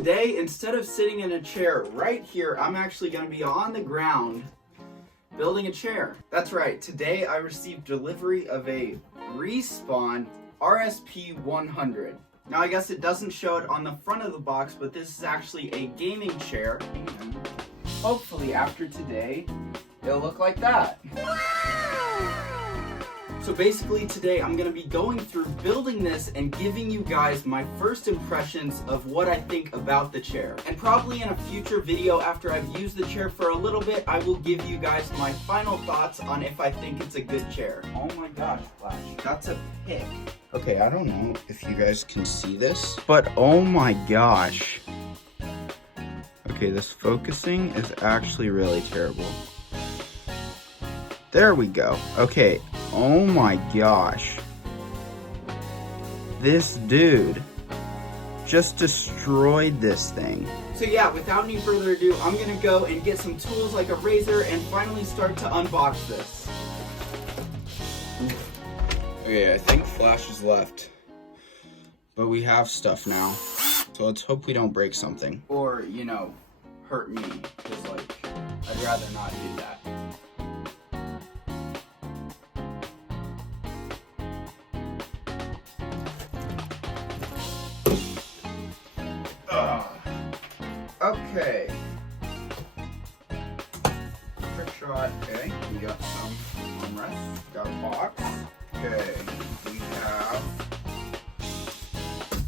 today, instead of sitting in a chair right here, I'm actually going to be on the ground building a chair. That's right, today I received delivery of a Respawn RSP-110. Now I guess it doesn't show it on the front of the box, but this is actually a gaming chair. And hopefully after today, it'll look like that. So basically today I'm going to be going through building this and giving you guys my first impressions of what I think about the chair. And probably in a future video after I've used the chair for a little bit, I will give you guys my final thoughts on if I think it's a good chair. Oh my gosh, Flash, that's a pig. Okay, I don't know if you guys can see this, but oh my gosh. Okay, this focusing is actually really terrible. There we go. Okay. Oh my gosh. This dude just destroyed this thing. So yeah, without any further ado, I'm gonna go and get some tools like a razor and finally start to unbox this. Okay, I think Flash is left. But we have stuff now. So let's hope we don't break something. Or, you know, hurt me. Because, like, I'd rather not do that. Okay. Trick shot. Okay. We got some armrests. Got a box. Okay. We have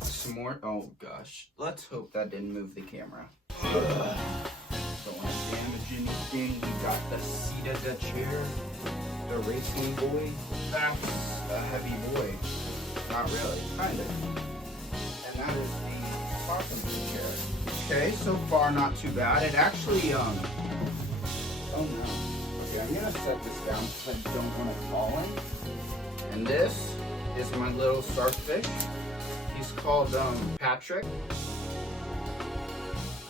some more. Oh gosh. Let's hope that didn't move the camera. Don't want to damage anything. We got the seat of the chair. The racing boy. That's a heavy boy. Not really. Kind of. And that is the top of the chair. Okay, so far not too bad. It actually, oh no. Okay, I'm gonna set this down because I don't want to fall in. And this is my little starfish. He's called, Patrick. I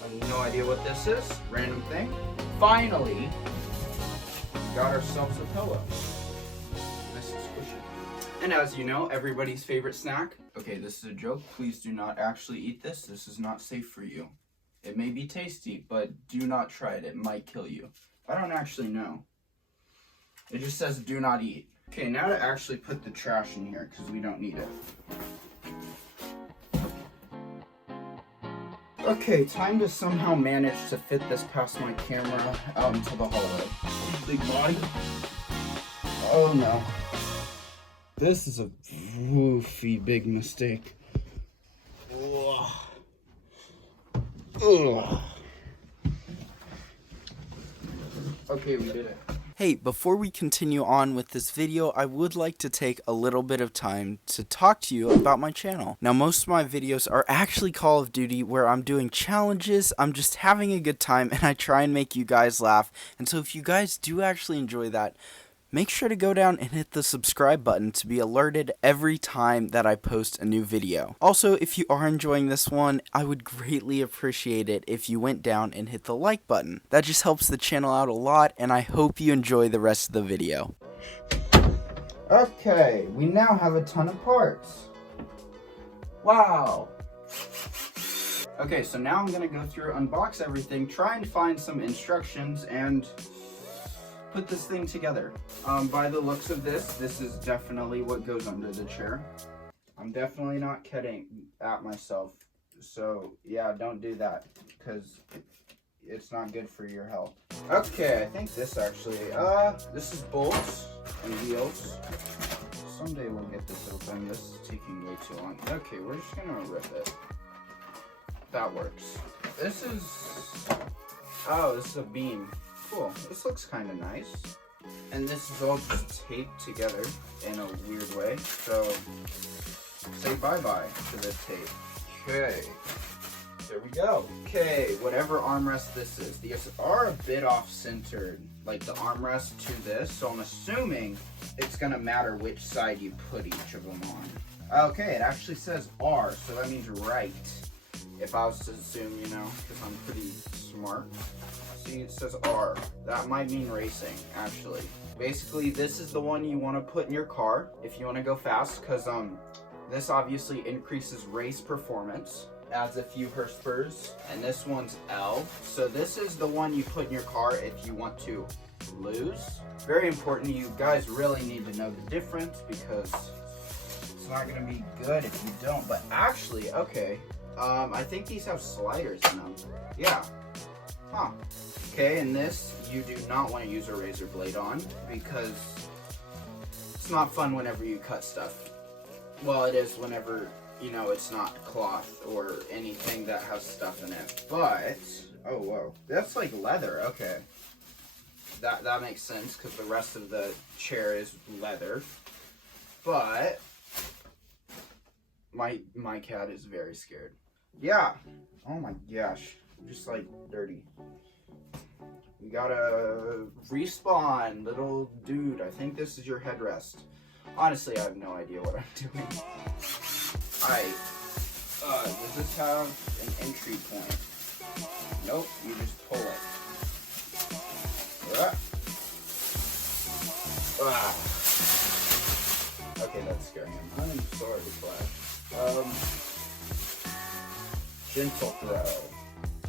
have no idea what this is. Random thing. Finally, got ourselves a pillow. Nice and squishy. And as you know, everybody's favorite snack. Okay, this is a joke. Please do not actually eat this. This is not safe for you. It may be tasty, but do not try it. It might kill you. I don't actually know. It just says do not eat. Okay, now to actually put the trash in here because we don't need it. Okay, time to somehow manage to fit this past my camera out into the hallway. Big boy. Oh no. This is a woofy big mistake. Ugh. Ugh. Okay, we did it. Hey, before we continue on with this video, I would like to take a little bit of time to talk to you about my channel. Now, most of my videos are actually Call of Duty where I'm doing challenges, I'm just having a good time, and I try and make you guys laugh. And so if you guys do actually enjoy that, make sure to go down and hit the subscribe button to be alerted every time that I post a new video. Also, if you are enjoying this one, I would greatly appreciate it if you went down and hit the like button. That just helps the channel out a lot, and I hope you enjoy the rest of the video. Okay, we now have a ton of parts. Wow. Okay, so now I'm gonna go through, unbox everything, try and find some instructions, and put this thing together. By the looks of this is definitely what goes under the chair. I'm definitely not kidding at myself. So yeah, don't do that because it's not good for your health. Okay, I think this actually, this is bolts and wheels. Someday we'll get this open. This is taking way too long. Okay, we're just gonna rip it. That works. This is, oh, this is a beam. Cool. This looks kind of nice. And this is all just taped together in a weird way. So, say bye-bye to this tape. Okay. There we go. Okay, whatever armrest this is. These are a bit off-centered, like the armrest to this. So I'm assuming it's going to matter which side you put each of them on. Okay, it actually says R, so that means right. If I was to assume, you know, because I'm pretty smart. See, it says R. That might mean racing, actually. Basically, this is the one you want to put in your car if you want to go fast, because this obviously increases race performance. adds a few Herspers, and this one's L. So this is the one you put in your car if you want to lose. Very important, you guys really need to know the difference because it's not gonna be good if you don't. But actually, okay, I think these have sliders in them. Yeah, huh. Okay, and this, you do not want to use a razor blade on because it's not fun whenever you cut stuff. Well, it is whenever, you know, it's not cloth or anything that has stuff in it. But, oh, whoa, that's like leather, okay. That makes sense because the rest of the chair is leather. But, my cat is very scared. Yeah, oh my gosh, just like dirty. We got a Respawn, little dude. I think this is your headrest. Honestly, I have no idea what I'm doing. Alright, does this have an entry point? Nope, you just pull it. Okay, that's scaring him. I'm sorry, Flash. Gentle throw.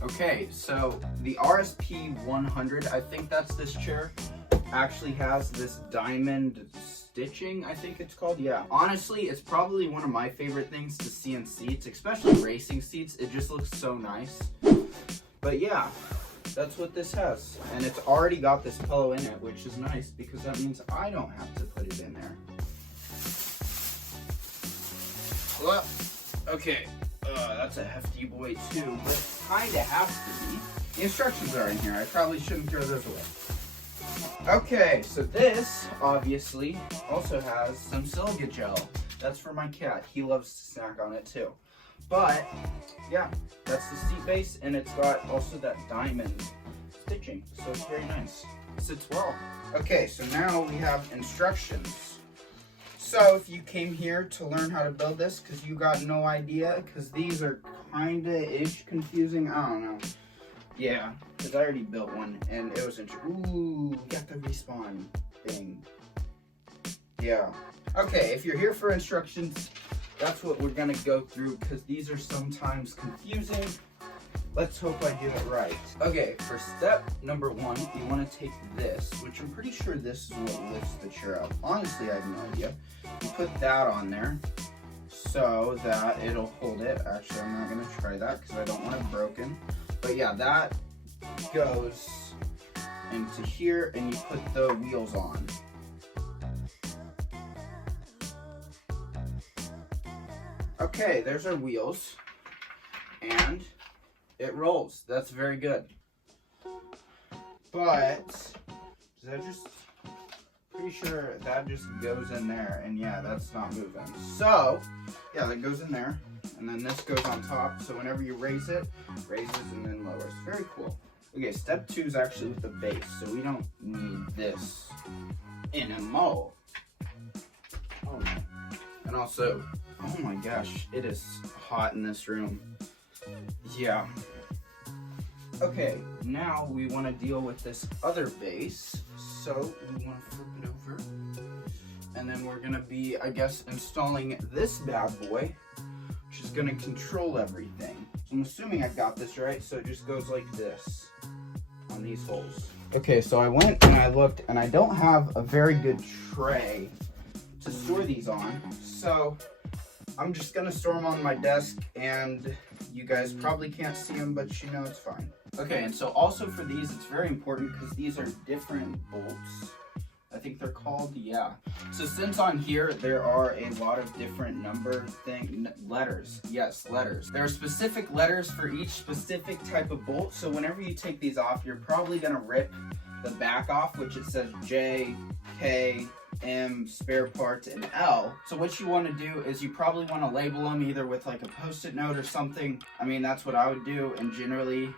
Okay, so the RSP-110, I think that's this chair, actually has this diamond stitching, I think it's called. Yeah, honestly, it's probably one of my favorite things to see in seats, especially racing seats. It just looks so nice. But yeah, that's what this has. And it's already got this pillow in it, which is nice because that means I don't have to put it in there. Well, okay. That's a hefty boy too, but it kinda has to be. The instructions are in here. I probably shouldn't throw those away. Okay, so this obviously also has some silica gel. That's for my cat. He loves to snack on it too. But yeah, that's the seat base, and it's got also that diamond stitching, so it's very nice. It sits well. Okay, so now we have instructions. So if you came here to learn how to build this because you got no idea, because these are kinda-ish confusing, I don't know. Yeah, because I already built one and it was interesting. Ooh, we got the Respawn thing. Yeah. Okay, if you're here for instructions, that's what we're gonna go through because these are sometimes confusing. Let's hope I do it right. Okay, for step number 1, you want to take this, which I'm pretty sure this is what lifts the chair up. Honestly, I have no idea. You put that on there so that it'll hold it. Actually, I'm not going to try that because I don't want it broken. But yeah, that goes into here and you put the wheels on. Okay, there's our wheels. And it rolls. That's very good. But does that just, pretty sure that just goes in there, and yeah, that's not moving. So yeah, that goes in there, and then this goes on top, so whenever you raise it, raises and then lowers. Very cool. Okay, step 2 is actually with the base, so we don't need this anymore. Oh no. And also, oh my gosh, it is hot in this room. Yeah. Okay, now we want to deal with this other base. So we want to flip it over. And then we're going to be, I guess, installing this bad boy, which is going to control everything. So I'm assuming I got this right. So it just goes like this on these holes. Okay, so I went and I looked, and I don't have a very good tray to store these on. So I'm just going to store them on my desk, and you guys probably can't see them, but you know it's fine. Okay, and so also for these, it's very important because these are different bolts. I think they're called, yeah. So since on here, there are a lot of different letters. Yes, letters. There are specific letters for each specific type of bolt. So whenever you take these off, you're probably gonna rip the back off, which it says J, K, M, spare parts, and L. So what you want to do is you probably want to label them either with like a post-it note or something. I mean, that's what I would do, and generally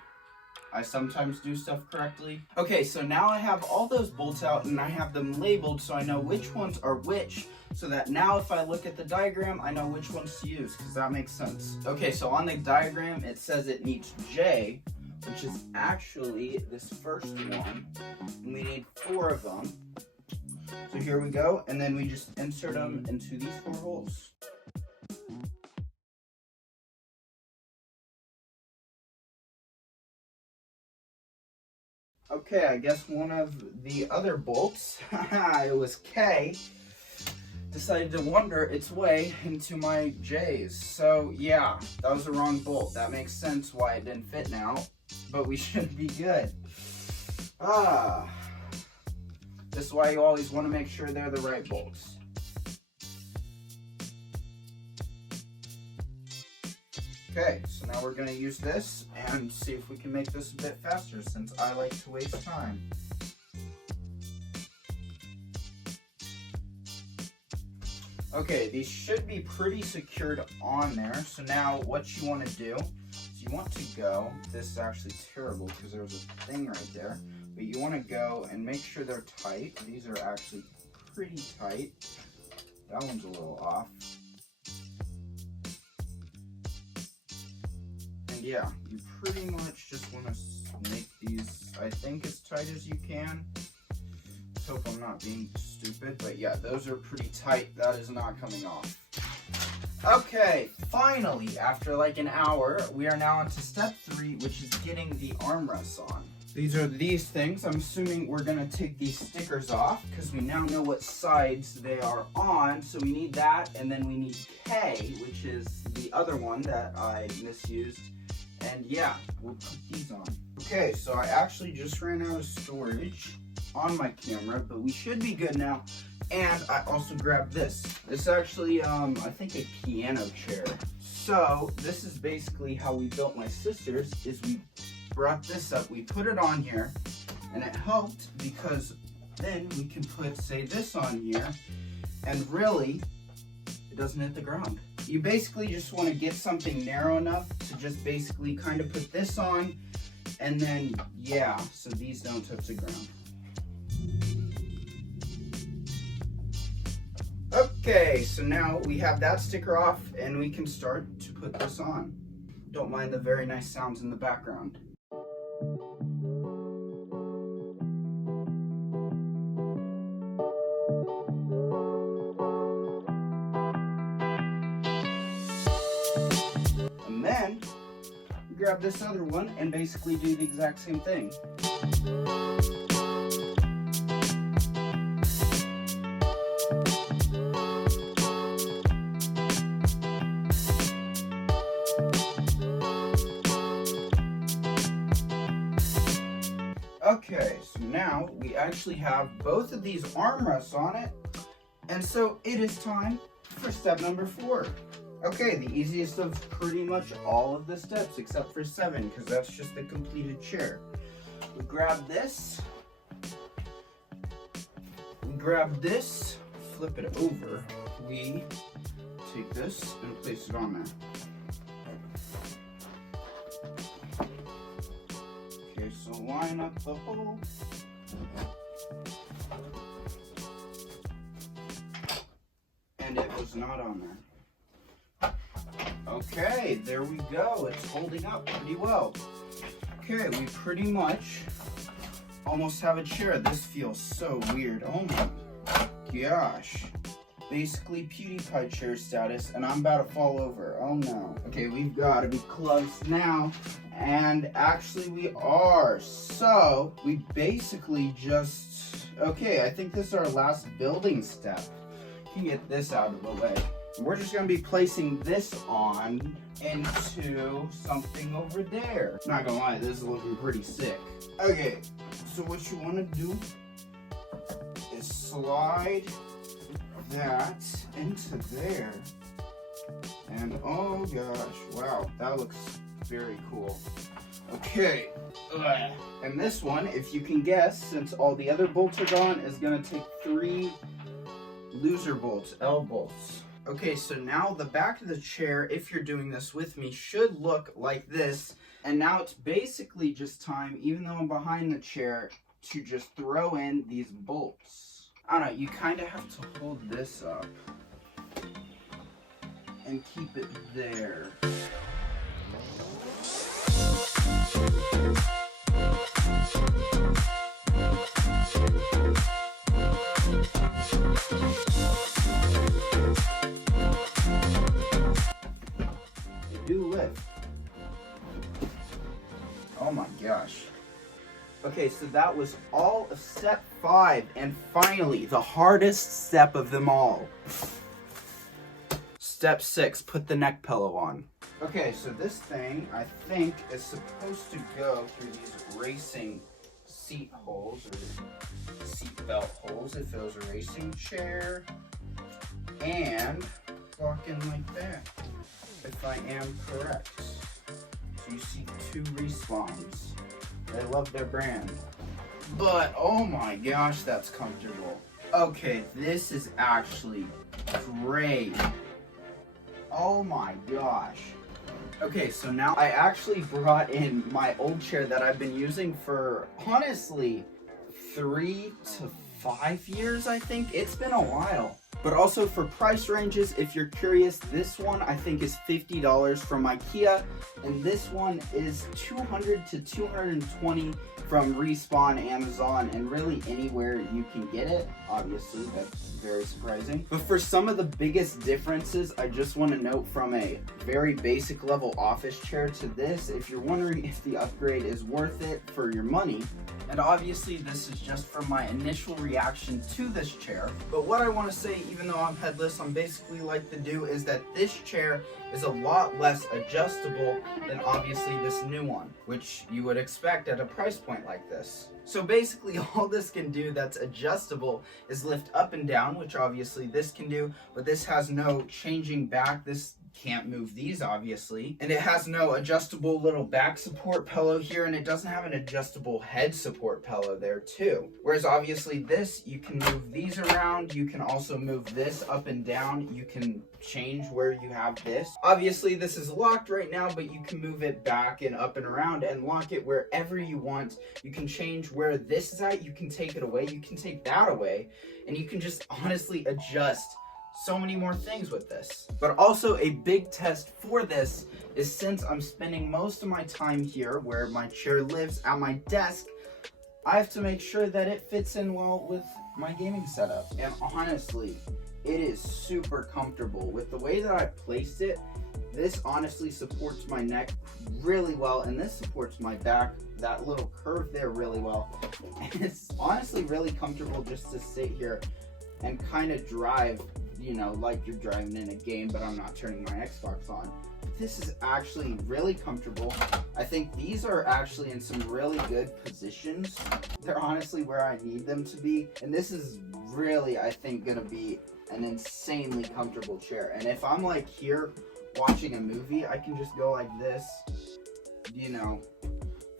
I sometimes do stuff correctly. Okay, so now I have all those bolts out and I have them labeled so I know which ones are which, so that now if I look at the diagram, I know which ones to use, because that makes sense. Okay, so on the diagram, it says it needs J, which is actually this first one, and we need 4 of them. So here we go, and then we just insert them into these 4 holes. Okay, I guess one of the other bolts, it was K, decided to wander its way into my J's. So yeah, that was the wrong bolt. That makes sense why it didn't fit now, but we should be good. This is why you always want to make sure they're the right bolts. Okay, so now we're going to use this and see if we can make this a bit faster since I like to waste time. Okay, these should be pretty secured on there. So now what you want to do is you want to go, this is actually terrible because there's a thing right there, but you want to go and make sure they're tight. These are actually pretty tight. That one's a little off. And yeah, you pretty much just want to make these, I think, as tight as you can. Let's hope I'm not being stupid, but yeah, those are pretty tight. That is not coming off. Okay, finally, after like an hour, we are now on to step 3, which is getting the armrests on. These are these things. I'm assuming we're gonna take these stickers off because we now know what sides they are on. So we need that, and then we need K, which is the other one that I misused. And yeah, we'll put these on. Okay, so I actually just ran out of storage on my camera, but we should be good now. And I also grabbed this. This is actually, I think a piano chair. So this is basically how we built my sister's, is we brought this up, we put it on here, and it helped because then we can put, say, this on here, and really, it doesn't hit the ground. You basically just want to get something narrow enough to just basically kind of put this on, and then, yeah, so these don't touch the ground. Okay, so now we have that sticker off, and we can start to put this on. Don't mind the very nice sounds in the background. And then, grab this other one and basically do the exact same thing. Okay, so now we actually have both of these armrests on it, and so it is time for step number 4. Okay, the easiest of pretty much all of the steps except for 7, because that's just the completed chair. We grab this, flip it over, we take this and place it on there. Okay, so line up the hole. And it was not on there. Okay, there we go. It's holding up pretty well. Okay, we pretty much almost have a chair. This feels so weird. Oh my gosh. Basically PewDiePie chair status, and I'm about to fall over. Oh no. Okay, we've got to be close now. And actually we are. So we basically just, okay, I think this is our last building step. You can get this out of the way. We're just going to be placing this on into something over there. Not gonna lie, this is looking pretty sick. Okay, so what you want to do is slide that into there. And oh gosh, wow, that looks very cool. Okay, and this one, if you can guess, since all the other bolts are gone, is going to take 3 loser bolts, L bolts. Okay, so now the back of the chair, if you're doing this with me, should look like this. And now it's basically just time, even though I'm behind the chair, to just throw in these bolts. I don't know, you kind of have to hold this up and keep it there. They do lift. Oh my gosh. Okay, so that was all of step 5, and finally, the hardest step of them all. Step 6, put the neck pillow on. Okay, so this thing, I think, is supposed to go through these racing seat holes, or seat belt holes, if it was a racing chair, and walk in like that, if I am correct. So you see 2 respawns. They love their brand. But, oh my gosh, that's comfortable. Okay, this is actually great. Oh my gosh. Okay, so now I actually brought in my old chair that I've been using for, honestly, 3 to 5 years, I think. It's been a while. But also for price ranges, if you're curious, this one I think is $50 from IKEA, and this one is $200 to $220 from Respawn, Amazon, and really anywhere you can get it. Obviously, that's very surprising. But for some of the biggest differences, I just want to note from a very basic level office chair to this, if you're wondering if the upgrade is worth it for your money, and obviously this is just from my initial reaction to this chair, but what I want to say, even though I'm headless, I'm basically like to do, is that this chair is a lot less adjustable than obviously this new one, which you would expect at a price point like this. So basically all this can do that's adjustable is lift up and down, which obviously this can do, but this has no changing back. This can't move these, obviously, and it has no adjustable little back support pillow here, and it doesn't have an adjustable head support pillow there too. Whereas obviously this, you can move these around, you can also move this up and down, you can change where you have this. Obviously this is locked right now, but you can move it back and up and around and lock it wherever you want. You can change where this is at, you can take it away, you can take that away, and you can just honestly adjust so many more things with this. But also a big test for this is, since I'm spending most of my time here where my chair lives at my desk, I have to make sure that it fits in well with my gaming setup. And honestly, it is super comfortable. With the way that I placed it, this honestly supports my neck really well, and this supports my back, that little curve there, really well. And it's honestly really comfortable just to sit here and kind of drive, you know, like you're driving in a game, but I'm not turning my Xbox on. This is actually really comfortable. I think these are actually in some really good positions. They're honestly where I need them to be. And this is really, I think, gonna be an insanely comfortable chair. And if I'm like here watching a movie, I can just go like this, you know,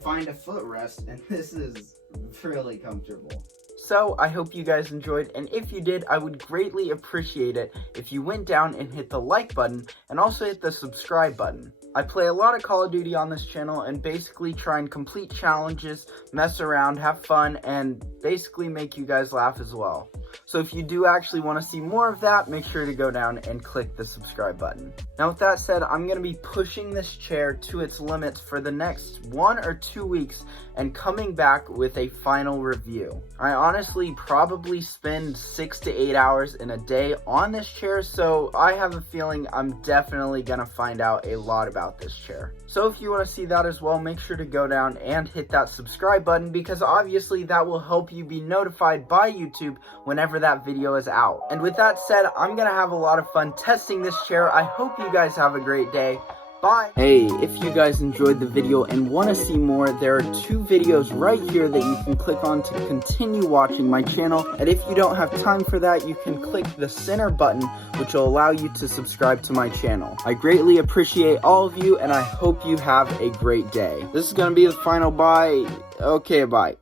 find a footrest, and this is really comfortable. So I hope you guys enjoyed, and if you did, I would greatly appreciate it if you went down and hit the like button and also hit the subscribe button. I play a lot of Call of Duty on this channel and basically try and complete challenges, mess around, have fun, and basically make you guys laugh as well. So if you do actually want to see more of that, make sure to go down and click the subscribe button. Now with that said, I'm going to be pushing this chair to its limits for the next 1 or 2 weeks and coming back with a final review. I honestly probably spend 6 to 8 hours in a day on this chair, so I have a feeling I'm definitely going to find out a lot about this chair. So if you want to see that as well, make sure to go down and hit that subscribe button, because obviously that will help you be notified by YouTube whenever that video is out. And with that said, I'm going to have a lot of fun testing this chair. I hope you guys have a great day. Bye. Hey, if you guys enjoyed the video and want to see more, there are 2 videos right here that you can click on to continue watching my channel. And if you don't have time for that, you can click the center button, which will allow you to subscribe to my channel. I greatly appreciate all of you, and I hope you have a great day. This is going to be the final bye. Okay, bye.